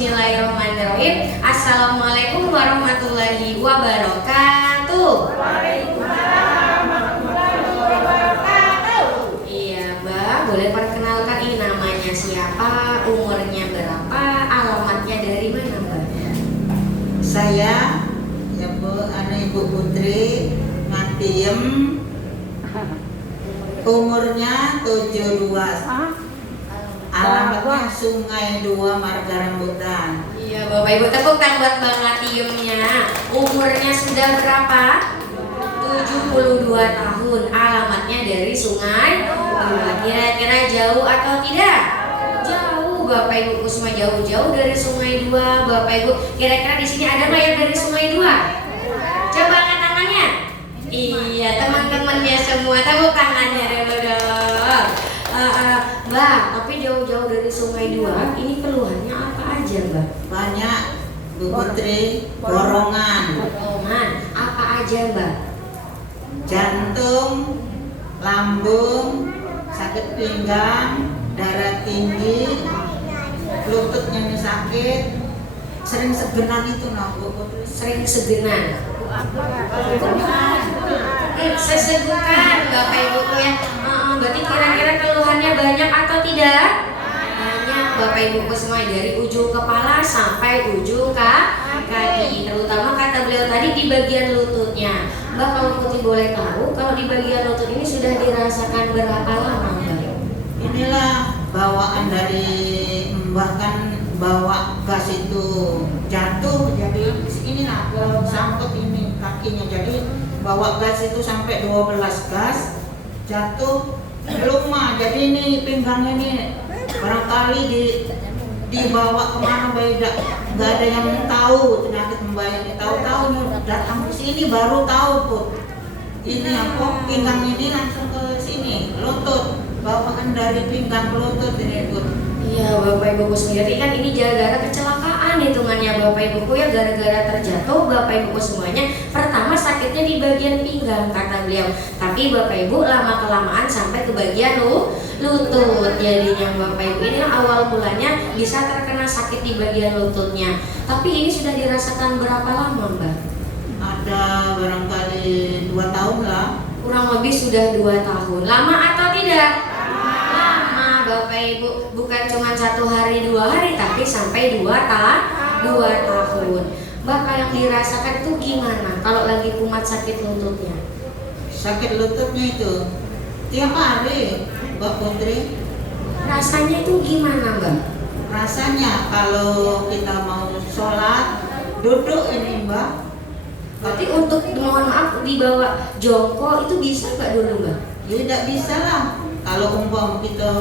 Bismillahirrahmanirrahim. Assalamualaikum warahmatullahi wabarakatuh. Waalaikumsalam warahmatullahi wabarakatuh. Iya, Mbak, boleh perkenalkan ini namanya siapa, umurnya berapa, alamatnya dari mana, Mbak? Saya, ya Bu, Ibu Putri Matiem, umurnya 72. Alamatnya Sungai 2 Marga Rambutan. Iya, Bapak Ibu, tepuk tangan buat Bang Latiumnya. Umurnya sudah berapa? 72 tahun. Alamatnya dari Sungai 2. Kira-kira jauh atau tidak? Jauh, Bapak Ibu. Semua jauh-jauh dari Sungai 2. Bapak Ibu, kira-kira di sini ada nggak yang dari Sungai 2? Coba angkat tangannya. Iya, teman-temannya semua tepuk tangannya dulu dong. Mbak, tapi jauh-jauh dari Sungai 2, ini keluhannya apa aja, Mbak? Banyak, Bu Putri, borongan, Apa aja, Mbak? jantung, lambung, sakit pinggang, darah tinggi, lututnya ini sakit, sering segenan itu nah Bu Putri. Sering segenan. Sesegukan, Bapak Ibu ya. Berarti kira-kira keluhannya banyak atau tidak? Banyak, Bapak Ibu semua, dari ujung kepala sampai ujung kaki. Terutama kata beliau tadi di bagian lututnya. Mbak, kalau Putri boleh tahu, kalau di bagian lutut ini sudah dirasakan berapa lama, Mbak? Inilah bawaan dari Mbah, kan bawa gas itu jatuh, jadi ini lah sangkut ini kakinya, jadi bawa gas itu sampai 12 gas jatuh belum mah, jadi ini pinggangnya ini barangkali dibawa kemana beda, nggak ada yang tahu penyakit Mbak ini, tahu-tahu datang ke sini baru tahu Put, ini apa pinggang ini langsung ke sini lutut, bawaan dari pinggang ke lutut ini Put. Iya, Bapak Ibu sendiri kan ini gara-gara kecelakaan hitungannya, Bapak Ibu ya, gara-gara terjatuh Bapak Ibu semuanya. Pertama sakitnya di bagian pinggang kata beliau, tapi Bapak Ibu lama kelamaan sampai ke bagian lutut. Jadinya Bapak Ibu ini awal mulanya bisa terkena sakit di bagian lututnya. Tapi ini sudah dirasakan berapa lama, Mbak? Ada barangkali 2 tahun lah. Kurang lebih sudah 2 tahun. Lama atau tidak? Bapak Ibu, bukan cuma 1 hari 2 hari, tapi sampai 2 tahun. Mbak, yang dirasakan itu gimana kalau lagi kumat sakit lututnya? Sakit lututnya itu tiap hari, Mbak Putri. Rasanya itu gimana, Mbak? Rasanya kalau kita mau sholat duduk ini Mbak. Berarti untuk, mohon maaf, dibawa jongkok itu bisa nggak dulu, Mbak? Ya tidak bisa lah. Kalau umpam kita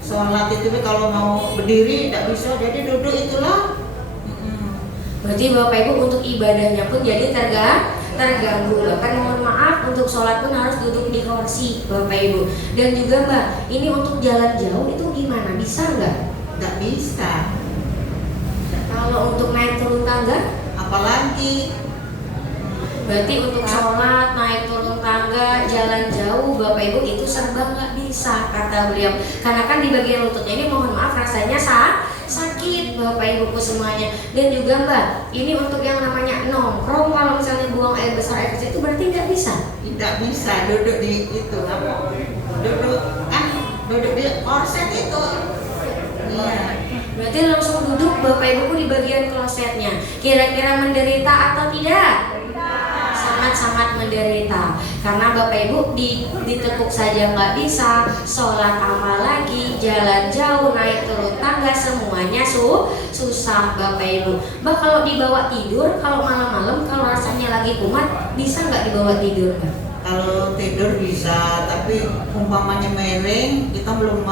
sholat itu kalau mau berdiri tidak bisa, jadi duduk itulah. Berarti Bapak Ibu untuk ibadahnya pun jadi terganggu. Bahkan mohon maaf, untuk sholat pun harus duduk di kursi, Bapak Ibu. Dan juga Mbak, ini untuk jalan jauh itu gimana? Bisa nggak? Tidak bisa. Kalau untuk naik turun tangga? Apalagi. Berarti untuk sholat, naik turun tangga, jalan jauh, Bapak Ibu itu serba nggak bisa kata beliau. Karena kan di bagian lututnya ini mohon maaf rasanya sakit Bapak Ibu semuanya. Dan juga Mbak, ini untuk yang namanya nongkrong, kalau misalnya buang air besar air kecil itu berarti nggak bisa? Tidak bisa duduk di itu apa? Duduk di korset itu. Iya. Berarti langsung duduk Bapak Ibu di bagian klosetnya. Kira-kira menderita atau tidak? Sangat-sangat menderita, karena Bapak Ibu ditekuk saja nggak bisa, sholat apalagi, jalan jauh, naik turun tangga, semuanya susah Bapak Ibu. Mbak, kalau dibawa tidur, kalau malam-malam, kalau rasanya lagi kumat, bisa nggak dibawa tidur, Mbak? Kalau tidur bisa, tapi umpamanya miring, kita belum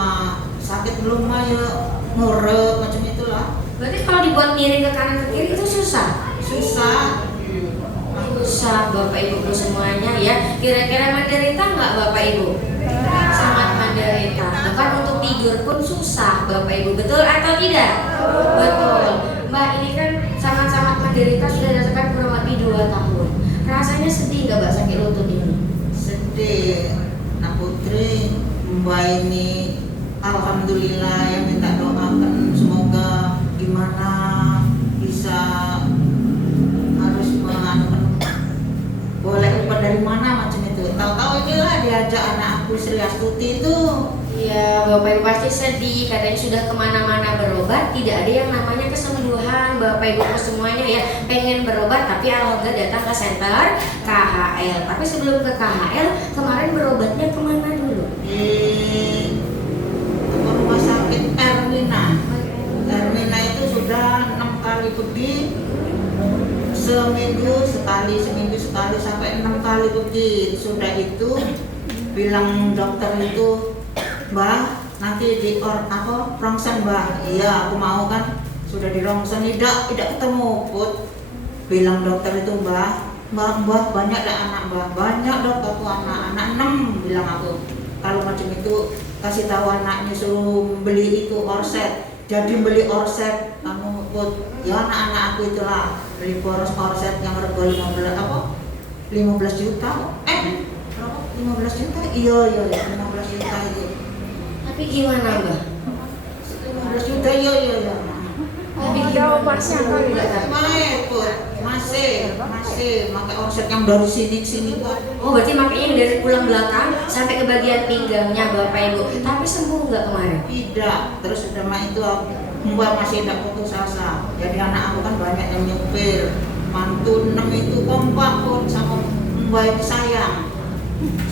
sakit belum ya ngorek macam itulah. Berarti kalau dibuat miring ke kanan ke kiri itu susah? Susah Bapak Ibu semuanya ya. Kira-kira menderita nggak Bapak Ibu? Sangat menderita. Bahkan untuk tidur pun susah Bapak Ibu. Betul atau tidak? Betul. Mbak, ini kan sangat-sangat menderita, sudah dirasakan kurang lebih 2 tahun. Rasanya sedih nggak Mbak sakit lutut ini? Sedih. Nah Putri, Mbak ini alhamdulillah yang minta doakan semoga gimana diajak anak aku Sri Astuti itu. Iya, Bapak Ibu pasti sedih, katanya sudah kemana-mana berobat, tidak ada yang namanya kesembuhan. Bapak Ibu semuanya ya pengen berobat, tapi alhamdulillah datang ke center KHL. Tapi sebelum ke KHL, kemarin berobatnya kemana dulu? Di rumah sakit Ermina. Ermina itu sudah 6 kali pergi, seminggu sekali sampai 6 kali pergi. Sudah itu bilang dokter itu, Mbah, nanti di rongsen Mbah. Iya, aku mau kan. Sudah di rongsen, tidak ketemu Put. Bilang dokter itu, Mbah banyak dah anak Mbah, banyak dok aku anak 6, bilang aku. Kalau macam itu kasih tahu anaknya suruh beli itu orset. Jadi beli orset kamu Put. Ya anak-anak aku itulah beli orset yang harga 15 juta. 15 juta? Iya 15 juta itu. Tapi gimana Mbak? 15 juta iya. Tapi gimana? Masih pakai omset yang dari sini Pak. Oh, berarti makanya yang dari tulang belakang sampai ke bagian pinggangnya Bapak Ibu. Tapi sembuh nggak kemarin? Tidak. Terus udah itu Mbak masih tidak putus asa. Jadi anak aku kan banyak yang nyupir. Mantu 6 itu kompak pun sama Mbak itu sayang.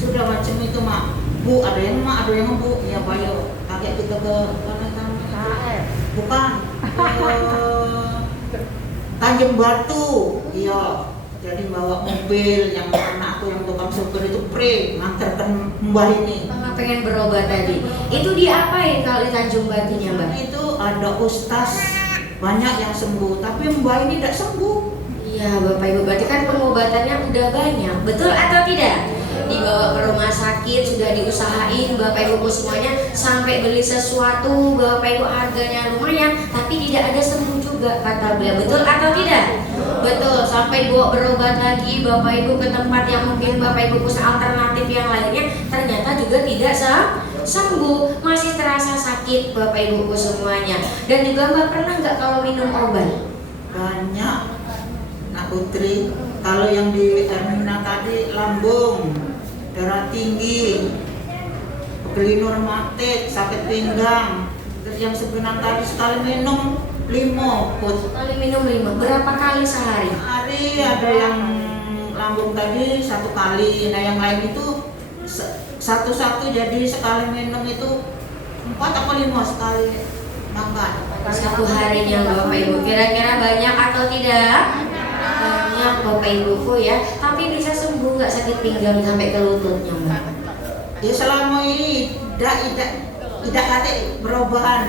Sudah macam itu Mak. Bu, ada yang Bu. Ya Pak yo. Kakek kita ke mana namanya? Bukan. Tanjung Batu. Iya. Jadi bawa mobil yang anak aku yang tukang supir itu nganterkan Mbak ini. Mama pengen berobat tadi. Itu diapain kalau di Tanjung Batunya Mbak? Itu ada ustaz banyak yang sembuh, tapi Mbak ini tidak sembuh. Iya Bapak Ibu, berarti kan pengobatannya udah banyak, betul atau tidak? Dibawa ke rumah sakit, sudah diusahain Bapak Ibu semuanya, sampai beli sesuatu Bapak Ibu harganya lumayan, tapi tidak ada sembuh juga kata beliau, betul atau tidak? Betul, sampai dibawa berobat lagi Bapak Ibu ke tempat yang mungkin Bapak Ibu punya alternatif yang lainnya, ternyata juga tidak sembuh, masih terasa sakit Bapak Ibu semuanya. Dan juga Mbak pernah nggak kalau minum obat? Banyak. Nak Putri, kalau yang di Ermina tadi lambung, darah tinggi, pegelinur rematik, sakit pinggang. Terus yang sebenarnya tadi sekali minum 5 Put. Sekali minum 5, berapa kali sehari? Hari ada yang lambung tadi 1 kali, nah yang lain itu satu-satu, jadi sekali minum itu 4 atau 5 sekali makan. Satu harinya Bapak Ibu, kira-kira banyak atau tidak? Banyak Bapak Ibuku ya. Tapi bisa sembuh nggak sakit pinggang sampai ke lututnya Mbak? Ya selama ini tidak ada perubahan.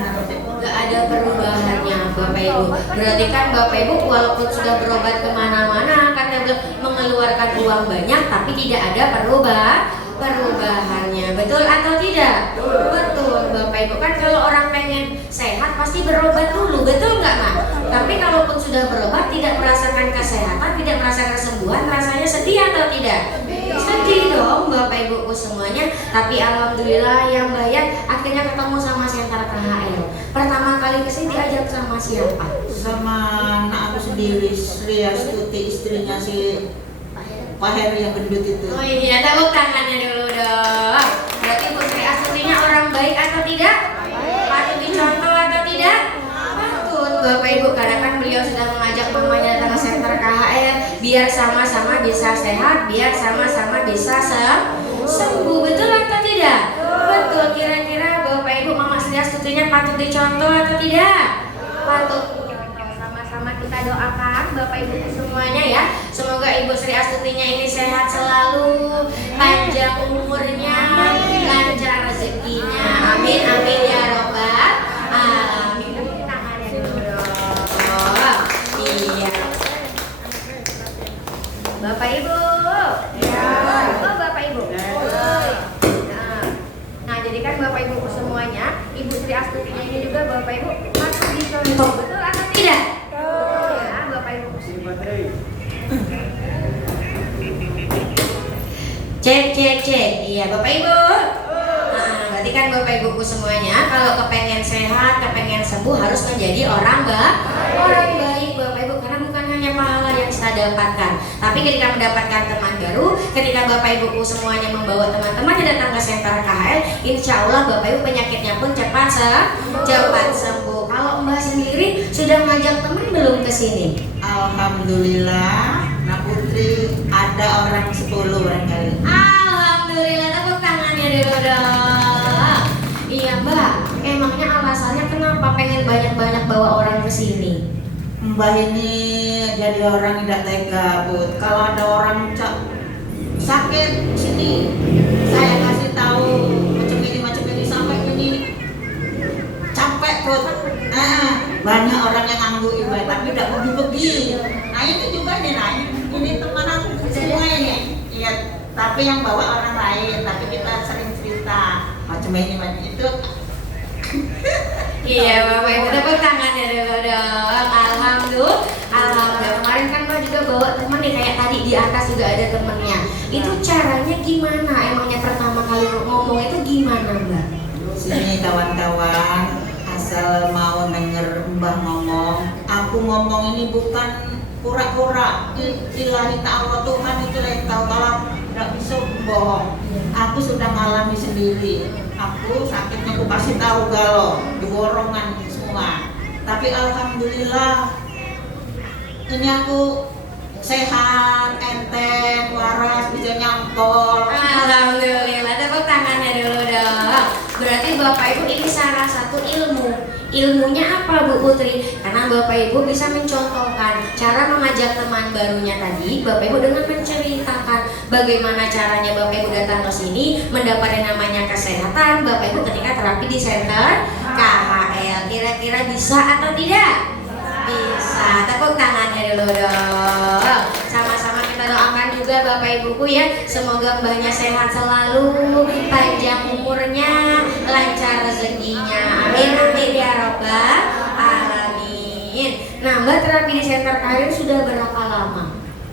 Nggak ada perubahannya Bapak Ibu. Berarti kan Bapak Ibu walaupun sudah berobat kemana-mana, karena mengeluarkan uang banyak, tapi tidak ada perubahannya, betul atau tidak? Betul Bapak Ibu, kan kalau orang pengen sehat pasti berobat dulu, betul nggak Mak? Tapi kalaupun sudah berobat tidak merasakan kesehatan, tidak merasakan kesembuhan, rasanya sedih atau tidak? Sedih dong Bapak Ibuku semuanya. Tapi alhamdulillah yang bayar akhirnya ketemu sama Center KHL. Pertama kali kesini diajak sama siapa? Sama anak aku sendiri, Sri Astuti, istrinya si Pak Heri yang gendut itu. Oh iya, tepuk tangannya dulu dong. Berarti Bu Sri Astutinya orang baik atau tidak? Patut dicontoh atau tidak? Patut Bapak Ibu, karena kan beliau sudah mengajak mamanya datang ke Center KHL biar sama-sama bisa sehat, biar sama-sama bisa sembuh, betul atau tidak? Betul. Kira-kira Bapak Ibu Mama Sri Astutinya patut dicontoh atau tidak? Patut. Sama-sama kita doakan Bapak Ibu semuanya ya. Semoga Ibu Sri Astutinya ini sehat selalu, panjang umurnya, lancar rezekinya. Amin amin ya robbal alamin. Tangannya dulu. Iya. Bapak Ibu. Ya. Oh Bapak Ibu. Nah, jadi kan Bapak Ibu semuanya, Ibu Sri Astutinya ini juga Bapak Ibu patut dicontoh, betul atau tidak? Ya, Bapak Ibu. Cek. Iya, Bapak Ibu. Nah, berarti kan Bapak Ibuku semuanya kalau kepengen sehat, kepengen sembuh harus menjadi orang baik Bapak Ibu, karena bukan hanya pahala yang kita dapatkan, Tapi ketika mendapatkan teman baru, ketika Bapak Ibu semuanya membawa teman-temannya datang ke center KHL, insya Allah Bapak Ibu penyakitnya pun cepat sembuh. Kalau Mbak sendiri sudah ngajak teman belum ke sini? Alhamdulillah, Nak Putri ada orang 10 barangkali. Alhamdulillah, tepuk tangannya dulu dong. Iya Mbak, emangnya alasannya kenapa pengen banyak-banyak bawa orang ke sini? Mbah ini jadi orang tidak tega, Bud. Kalau ada orang sakit sini, saya kasih tahu macam ini sampai ini capek, Bud. Banyak orang yang nganggu ibadah tapi tidak pergi. Nah ini juga nih, ini teman aku semua ini. Iya, tapi yang bawa orang lain, tapi kita sering cerita macam ini macam itu. Iya Bapak Ibu, tepuk tangannya dulu dong. Alhamdulillah. Kemarin kan Mbak juga bawa teman nih, kayak tadi di atas juga ada temennya. Itu caranya gimana? Emangnya pertama kali ngomong itu gimana Mbak? Sini kawan-kawan, asal mau denger Mbah ngomong, aku ngomong ini bukan pura-pura. Ilahi ta'ala, Tuhan itu yang tahu, kalau tidak bisa bohong. Aku sudah mengalami sendiri. Aku sakitnya aku kasih tahu galau di borongan semua. Tapi alhamdulillah ini aku sehat, enteng, waras, bisa nyangkol. Alhamdulillah, tepuk tangannya dulu dong. Berarti Bapak Ibu ini salah satu ilmunya apa Bu Putri? Karena Bapak Ibu bisa mencontohkan cara mengajak teman barunya tadi, Bapak Ibu dengan menceritakan bagaimana caranya Bapak Ibu datang ke sini mendapat yang namanya kesehatan Bapak Ibu ketika terapi di center KHL. Kira-kira bisa atau tidak? Bisa. Tepuk tangannya dulu dong. Sama-sama kita doakan juga Bapak Ibuku ya, semoga mbahnya sehat selalu, panjang umurnya, lancar rezekinya. Amin amin ya robbal alamin. Nah Mbak terapi di center KHL sudah berapa lama?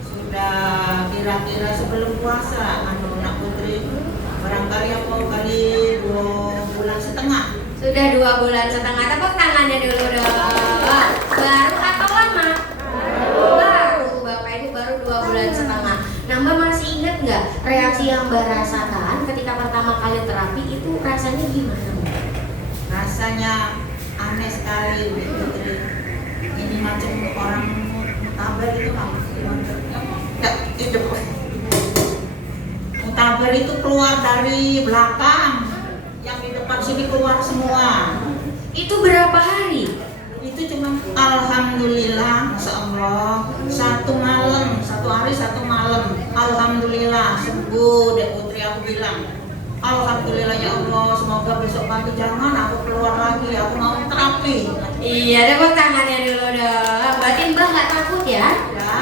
Sudah kira-kira sebelum puasa, Nak Putri. Barangkali aku kali 2 bulan setengah. Sudah 2 bulan setengah. Tepuk tangannya dulu dong. Baru atau lama? Baru Bapak Ibu, baru 2 bulan setengah. Nah Mbak masih ingat nggak reaksi yang Mbak rasakan ketika pertama kali terapi itu rasanya gimana Mbak? Rasanya aneh sekali, Putri. Ini macam orang mutabar itu mutabar itu keluar dari belakang, yang di depan sini keluar semua. Itu berapa hari? Itu cuma alhamdulillah, masya Allah, 1 malam, 1 hari 1 malam, alhamdulillah sembuh deh Putri. Aku bilang alhamdulillah ya Allah, semoga besok pagi jangan aku keluar lagi, aku mau terapi. Iya, tepuk tangannya dulu dong. Berarti Mbak nggak takut ya? Ya,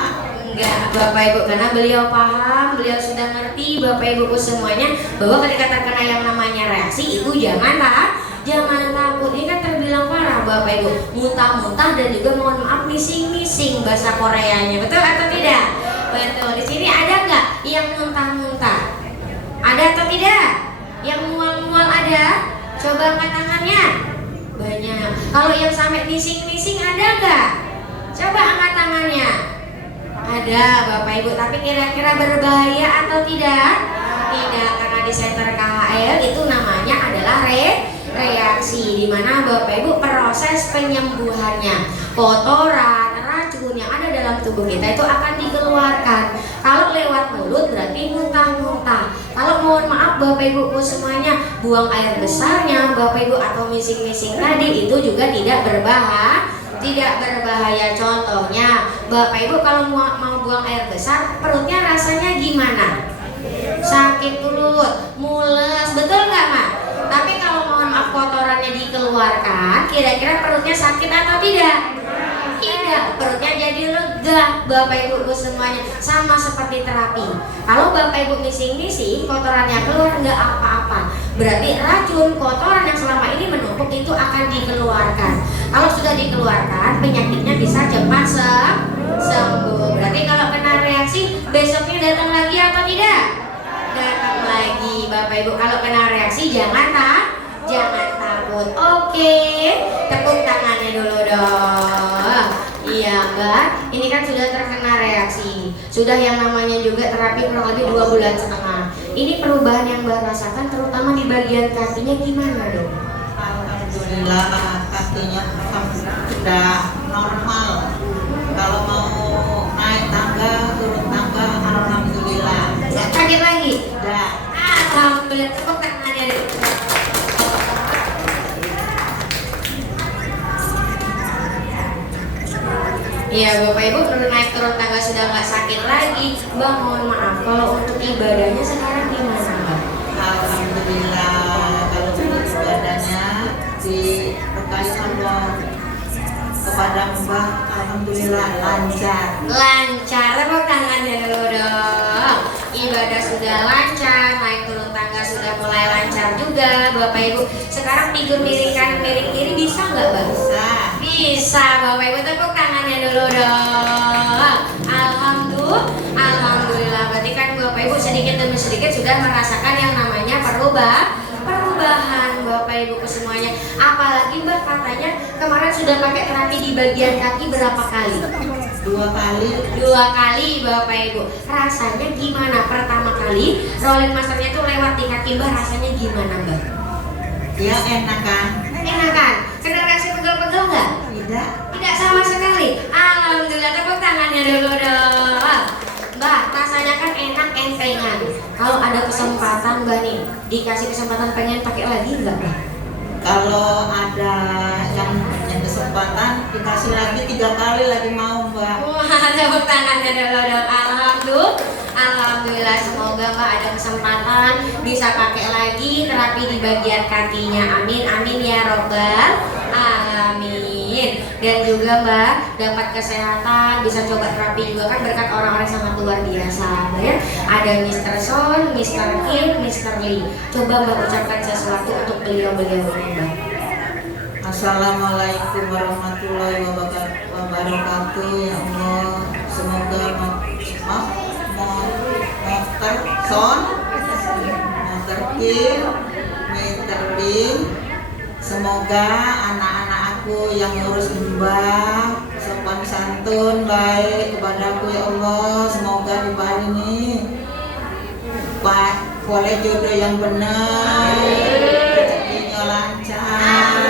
Enggak, Bapak Ibu, karena beliau paham, beliau sudah ngerti Bapak Ibu semuanya bahwa ketika terkena yang namanya reaksi itu jangan takut. Ini kan terbilang parah Bapak Ibu, muntah-muntah dan juga mohon maaf mising-mising bahasa Koreanya, betul atau tidak? Betul. Di sini ada nggak yang muntah-muntah? Ada atau tidak? Yang mual-mual ada? Coba angkat tangannya. Banyak. Kalau yang sampai mising-mising ada nggak? Coba angkat tangannya. Ada Bapak Ibu, tapi kira-kira berbahaya atau tidak? Tidak, karena di center KHL itu namanya adalah reaksi, di mana Bapak Ibu proses penyembuhannya, kotoran, racun yang ada dalam tubuh kita itu akan dikeluarkan. Kalau lewat mulut berarti muntah-muntah. Kalau mohon maaf Bapak Ibu semuanya, buang air besarnya Bapak Ibu atau mising-mising tadi itu juga tidak berbahaya. Contohnya Bapak Ibu kalau mau buang air besar, perutnya rasanya gimana? Sakit perut, mules, betul nggak Mak? Tapi kalau mohon maaf kotorannya dikeluarkan, kira-kira perutnya sakit atau tidak? Tidak, perutnya jadi lega Bapak Ibu semuanya. Sama seperti terapi. Kalau Bapak Ibu mising-mising, kotorannya keluar nggak apa-apa. Berarti racun kotoran yang selama ini menumpuk itu akan dikeluarkan. Kalau sudah dikeluarkan, penyakitnya bisa cepat sembuh. Berarti kalau kena reaksi, besoknya datang lagi atau tidak? Datang lagi Bapak Ibu. Kalau kena reaksi jangan takut. Oke, tepuk tangannya dulu dong. Iya Iya Mbak, ini kan sudah terkena reaksi. Sudah yang namanya juga terapi kurang lebih 2,5 bulan. Ini perubahan yang Mbak rasakan terutama di bagian kakinya gimana dong? Alhamdulillah kakinya sudah normal. Kalau mau naik tangga, turun tangga, alhamdulillah. Nggak sakit lagi? Sudah. Alhamdulillah, tepuk tangannya deh. Iya Bapak Ibu, naik turun tangga sudah nggak sakit lagi. Mbak mohon maaf, kalau untuk ibadahnya sekarang gimana Mbak? Alhamdulillah kalau untuk ibadahnya diberkahi Allah kepada Mbah, alhamdulillah lancar. Lancar, tepuk tangannya dulu dong. Ibadah sudah lancar, naik turun tangga sudah mulai lancar juga Bapak Ibu. Sekarang tidur miring kanan miring kiri bisa nggak Mbak? Bisa. Bisa Bapak Ibu, tepuk tangannya dulu dong. Alhamdulillah. Berarti kan Bapak Ibu sedikit demi sedikit sudah merasakan yang namanya perubahan Bapak Ibu ke semuanya. Apalagi Mbak katanya kemarin sudah pakai terapi di bagian kaki berapa kali? 2 kali. 2 kali Bapak Ibu. Rasanya gimana? Pertama kali rolling masternya tuh lewat di kaki Mbak, rasanya gimana Mbak? Ya enak kan? Enak kan? Kena reaksi pegel-pegel nggak? Tidak. Tidak sama sekali. Alhamdulillah, tepuk tangannya dulu dong. Mbak, rasanya kan enak entengan. Kalau ada kesempatan Mbak nih, dikasih kesempatan pengen pakai lagi nggak Mbak? Kalau ada yang kesempatan dikasih lagi 3 kali lagi mau Mbak. Wah, tepuk tangannya dulu dong. Alhamdulillah, semoga Mbak ada kesempatan bisa pakai lagi terapi di bagian kakinya. Amin, amin ya robbal alamin. Dan juga Mbak dapat kesehatan, bisa coba terapi juga kan berkat orang-orang sangat luar biasa Mbak ya. Ada Mr. Son, Mr. Kim, Mr. Lee. Coba Mbak ucapkan sesuatu untuk beliau-beliau Mbak. Assalamualaikum warahmatullahi wabarakatuh. Ya Allah, semoga Mr. Son, Mr. Kim, Mr. Lee, semoga anak-anak aku yang ngurus Mbah sopan santun baik kepadaku ya Allah. Semoga diparingi Pak boleh jodoh yang benar, rezekinya lancar,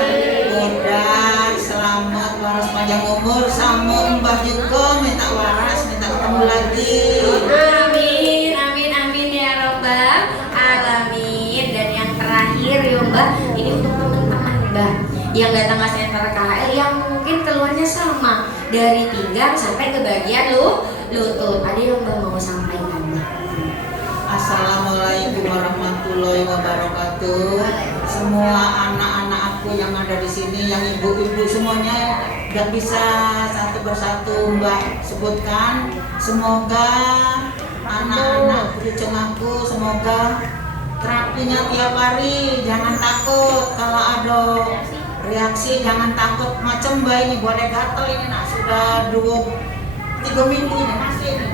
mudah, selamat, waras panjang umur. Sama Mbah juga minta waras, minta ketemu lagi. Amin, amin, amin ya robbal alamin. Dan yang terakhir ya Mbak, ini untuk teman-teman Mbak yang datang ke center KHL yang mungkin keluarnya sama dari pinggang sampai ke bagian lutut. Ada yang Mbak mau sampaikan Mbak? Assalamualaikum warahmatullahi wabarakatuh. Semua anak-anak aku yang ada di sini, yang ibu-ibu semuanya gak bisa satu persatu Mbak sebutkan. Semoga anak-anak cucu aku semoga terapinya tiap hari. Jangan takut kalau ada reaksi, jangan takut. Macam Mbak ini boleh gatal ini nak sudah 2-3 minggu ini masih ini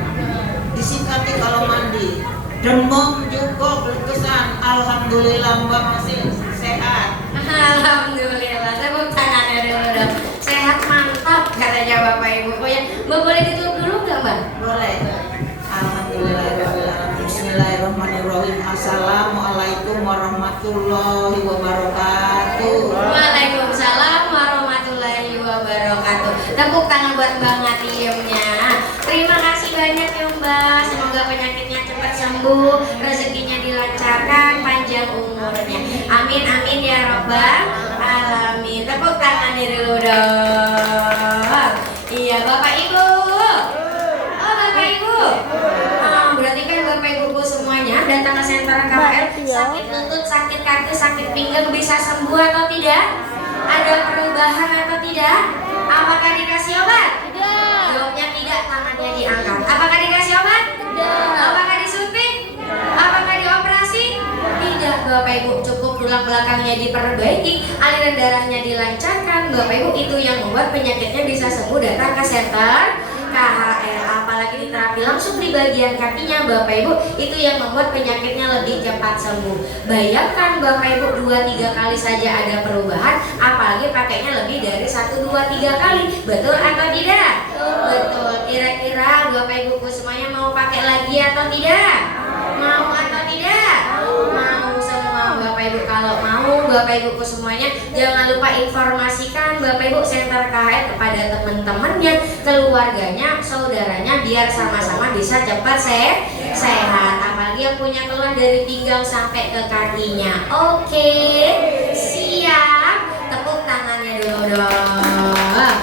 disikati kalau mandi. Demam juga berkesan. Alhamdulillah Mbak masih sehat. Alhamdulillah, tepuk tangannya dulu dong. Sehat mantap katanya Bapak Ibu. Oh ya, Mbak boleh ditutup dulu nggak Mbak? Boleh. Alhamdulillah. Bismillahirrahmanirrahim. Assalamualaikum warahmatullahi wabarakatuh. Waalaikumsalam warahmatullahi wabarakatuh. Tepuk tangan buat Mbak Ngatiemnya. Terima kasih banyak ya Mbak. Semoga penyakitnya cepat sembuh, rezekinya dilancarkan, panjang umurnya. Amin amin ya robbal alamin. Tepuk tangannya dulu dong. Iya Bapak Ibu. Oh Bapak Ibu. Berarti kan Bapak Ibu semuanya datang ke center KHL sakit lutut, sakit kaki, sakit pinggang bisa sembuh atau tidak? Ada perubahan atau tidak? Apakah dikasih obat? Tidak. Jawabnya tidak, tangannya diangkat. Apakah dikasih obat? Tidak. Apakah disuntik? Apakah dioperasi? Tidak Bapak Ibu, cukup tulang belakangnya diperbaiki, aliran darahnya dilancarkan. Bapak Ibu, itu yang membuat penyakitnya bisa sembuh. Datang ke center KHL, apalagi di terapi langsung di bagian kakinya Bapak Ibu, itu yang membuat penyakitnya lebih cepat sembuh. Bayangkan Bapak Ibu 2-3 kali saja ada perubahan, apalagi pakainya lebih dari 1-2-3 kali. Betul atau tidak? bahagia atau tidak? Mau atau tidak? Mau semua Bapak Ibu. Kalau mau Bapak Ibu semuanya jangan lupa informasikan Bapak Ibu Center KHR kepada teman-temannya, keluarganya, saudaranya biar sama-sama bisa cepat sehat. Apalagi yang punya keluhan dari pinggang sampai ke kakinya. Oke, siap. Tepuk tangannya dulu dong.